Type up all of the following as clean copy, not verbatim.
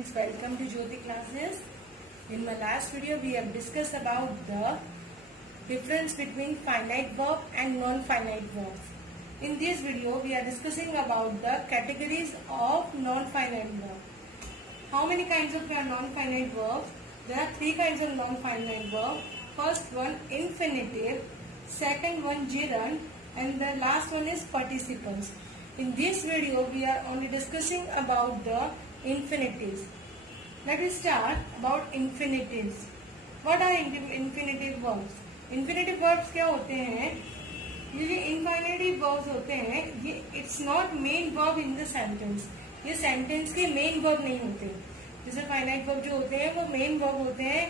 students, welcome to Jyoti classes. In my last video we have discussed about the difference between finite verb and non-finite verbs. In this video we are discussing about the categories of non-finite verb. How many kinds of non-finite verbs? There are three kinds of non-finite verb. First one infinitive, second one gerund, and the last one is participles. In this video we are only discussing about the infinitives. Let us start about infinitives. What are infinitive verbs? Infinitive verbs क्या होते हैं? ये जो infinitive verbs होते हैं, ये it's not main verb in the sentence. ये sentence के main verb नहीं होते. जैसे finite verb जो होते हैं वो main verb होते हैं,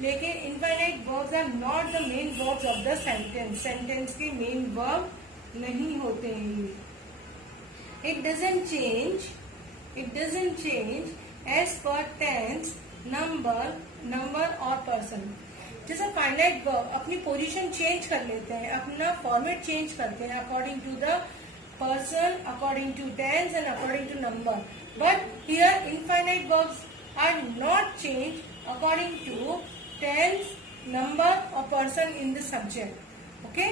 लेकिन infinite verbs are not the main verbs of the sentence. Sentence के main verb नहीं होते हैं. It doesn't change as per tense, number और person. जैसे फाइनाइट वर्ब अपनी पोजीशन चेंज कर लेते हैं, अपना फॉर्मेट चेंज करते हैं according to the person, according to tense and according to number. But here infinite verbs are not change according to tense, number और person in the subject. Okay,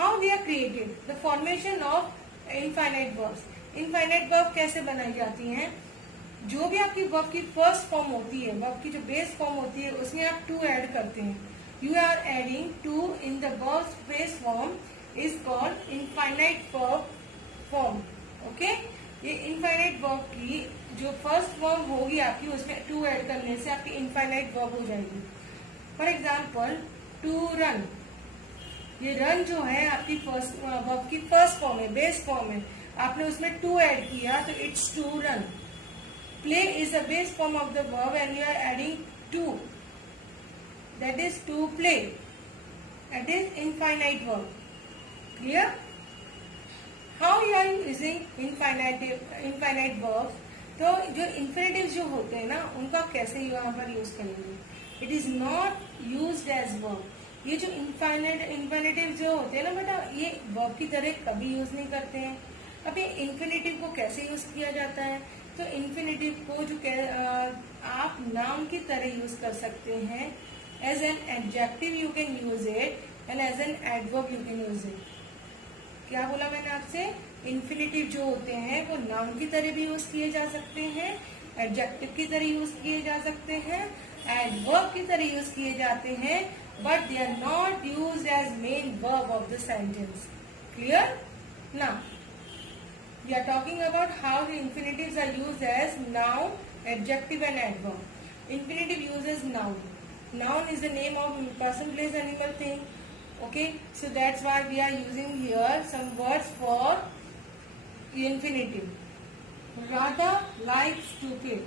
how we are created the formation of infinite verbs. Infinite verb कैसे बनाई जाती हैं? जो भी आपकी verb की first form होती है, वर्ब की जो बेस फॉर्म होती है, उसमें आप टू ऐड करते हैं. You are adding to in the verb base form is called infinite verb form. Okay, ये इनफाइनाइट वर्ब की जो फर्स्ट फॉर्म होगी आपकी, उसमें टू ऐड करने से आपकी इनफाइनाइट वर्ब हो जाएगी. For example to run. ये रन जो है आपकी फर्स्ट वर्ब की फर्स्ट फॉर्म है, बेस फॉर्म है. आपने उसमें टू ऐड किया तो it's to run. Play is the base form of the verb and you are adding to. That is to play. That is infinite verb. Clear? How you are using infinite verbs? तो जो infinitive जो होते हैं ना, उनका कैसे यहाँ पर यूज करेंगे? It is not used as verb. ये जो infinitive जो होते हैं ना बेटा, ये verb की तरह कभी यूज नहीं करते हैं. अब ये infinitive को कैसे यूज किया जाता है? तो इन्फिनेटिव को जो आप नाउन की तरह यूज कर सकते हैं. As an adjective you can use it and as an adverb you can use it. क्या बोला मैंने आपसे? इन्फिनेटिव जो होते हैं वो नाउन की तरह भी यूज किए जा सकते हैं, एडजेक्टिव की तरह यूज किए जा सकते हैं, एडवर्ब की तरह यूज किए जाते हैं, but they are not use as main verb of the sentence. Clear? Now we are talking about how the infinitives are used as noun, adjective and adverb. Infinitive uses noun. Noun is the name of person, place, animal, thing. Okay, so that's why we are using here some words for infinitive. Radha likes to play.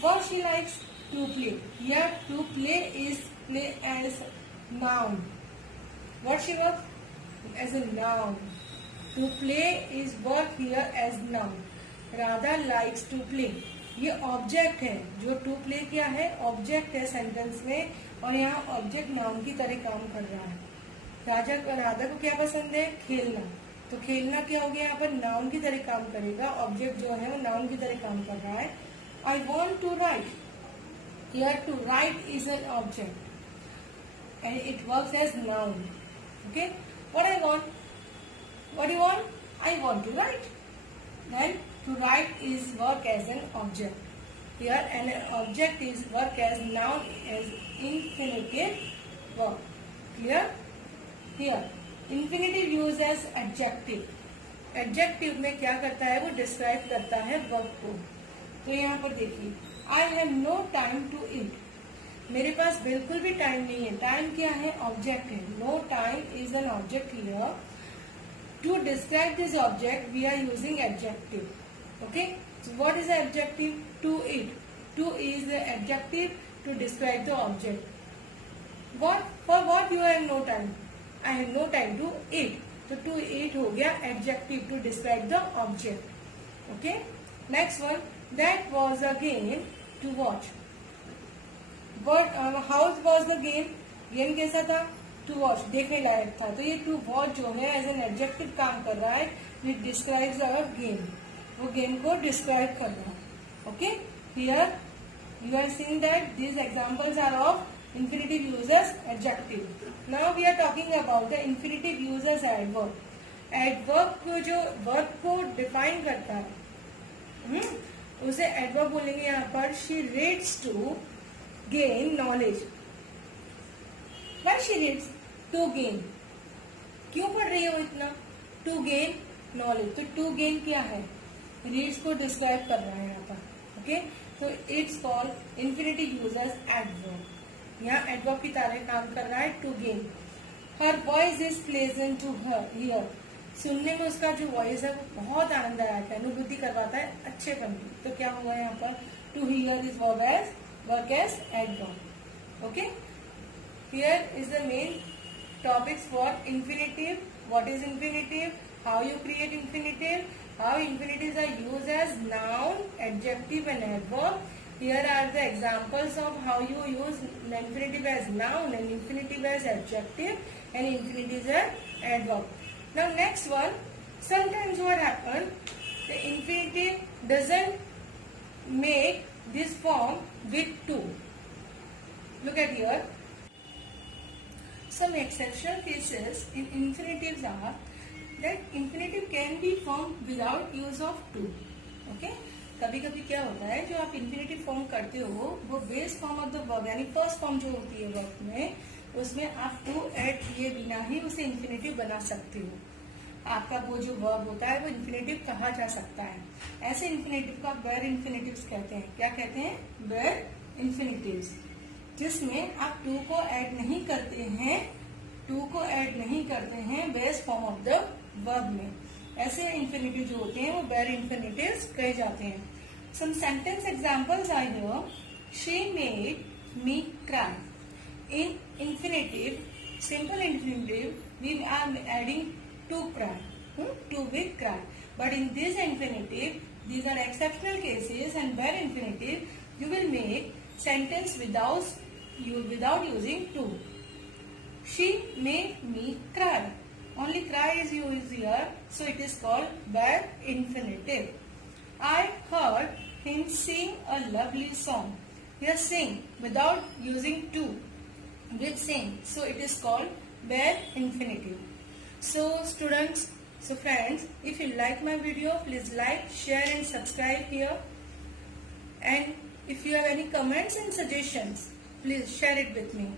What she likes to play. Here to play is play as noun. What she works as a noun. To play is work here as noun. Radha likes to play. ये object है. जो to play क्या है? Object है sentence में, और यहाँ object noun की तरह काम कर रहा है. राधा को क्या पसंद है? खेलना. तो खेलना क्या हो गया यहाँ पर? नाउन की तरह काम करेगा. ऑब्जेक्ट जो है वो नाउन की तरह काम कर रहा है. I want to write. Here to write is an object and it works as noun. Okay, what I want. What do you want? I want to write. Then to write is work as an object. Here an object is work as noun as infinitive verb. Clear? Here infinitive used as adjective. Adjective में क्या करता है? वो describe करता है verb को. तो यहाँ पर देखिए, I have no time to eat. मेरे पास बिल्कुल भी टाइम नहीं है. टाइम क्या है? ऑब्जेक्ट है. No time is an object here. To describe this object, we are using adjective. Okay. So what is the adjective? To eat. To is the adjective to describe the object. What? For what you have no time? I have no time to eat. So to eat हो गया adjective to describe the object. Okay. Next one. That was a game to watch. What? How was the game? Game कैसा था? To watch, देखने लायक था. तो ये to watch जो है एज एन एडजेक्टिव काम कर रहा है. It describes our game. वो गेम को डिस्क्राइब कर रहा है. Okay, Here you are seeing that these examples are of infinitive use as adjective. Now we are talking about the infinitive use as adverb. Adverb को जो verb को define करता है, उसे adverb बोलेंगे यहाँ पर. She reads to gain knowledge. Why she reads? To gain. क्यों पढ़ रही है वो इतना? To gain knowledge. तो to gain क्या है? Reads को describe कर रहा है यहाँ पर. Okay? तो it's called infinitive use as adverb. यहाँ एडवर्ब की तरह काम कर रहा है. To gain. Her voice is pleasant to her hear. सुनने में उसका जो वॉइस है वो बहुत आनंददायक है, अनुभूति करवाता है अच्छे फन की. तो क्या हुआ यहाँ पर? To hear is work as adverb. Okay, here is the main topics for infinitive. What is infinitive, how you create infinitive, how infinitives are used as noun, adjective and adverb. Here are the examples of how you use infinitive as noun and infinitive as adjective and infinitive as adverb. Now next one, sometimes what happens, the infinitive doesn't make this form with to. Look at here. Some exceptional cases in infinitives are that infinitive can be formed without use of to. Okay? कभी कभी क्या होता है, जो आप infinitive form करते हो वो base form of the verb यानी फर्स्ट फॉर्म जो होती है वर्ब में, उसमें आप to ऐड किए बिना ही उसे infinitive बना सकते हो. आपका वो जो वर्ब होता है वो infinitive कहा जा सकता है. ऐसे infinitive को आप bare infinitives कहते हैं. क्या कहते हैं? bare infinitives, जिसमें आप to को ऐड नहीं करते हैं, base form of the verb में. ऐसे इंफिनिटिव जो होते हैं वो bare infinitives कहे जाते हैं. Some sentence examples are here. She made me cry. In infinitive, simple infinitive, we are adding to cry, to with cry. But in this infinitive, these are exceptional cases, and bare infinitive you will make sentence without using to. She made me cry. Only cry is used here, so it is called bare infinitive. I heard him sing a lovely song. Here sing without using to, with sing, so it is called bare infinitive. So students, so friends, if you like my video, please like, share and subscribe here. And if you have any comments and suggestions, please share it with me.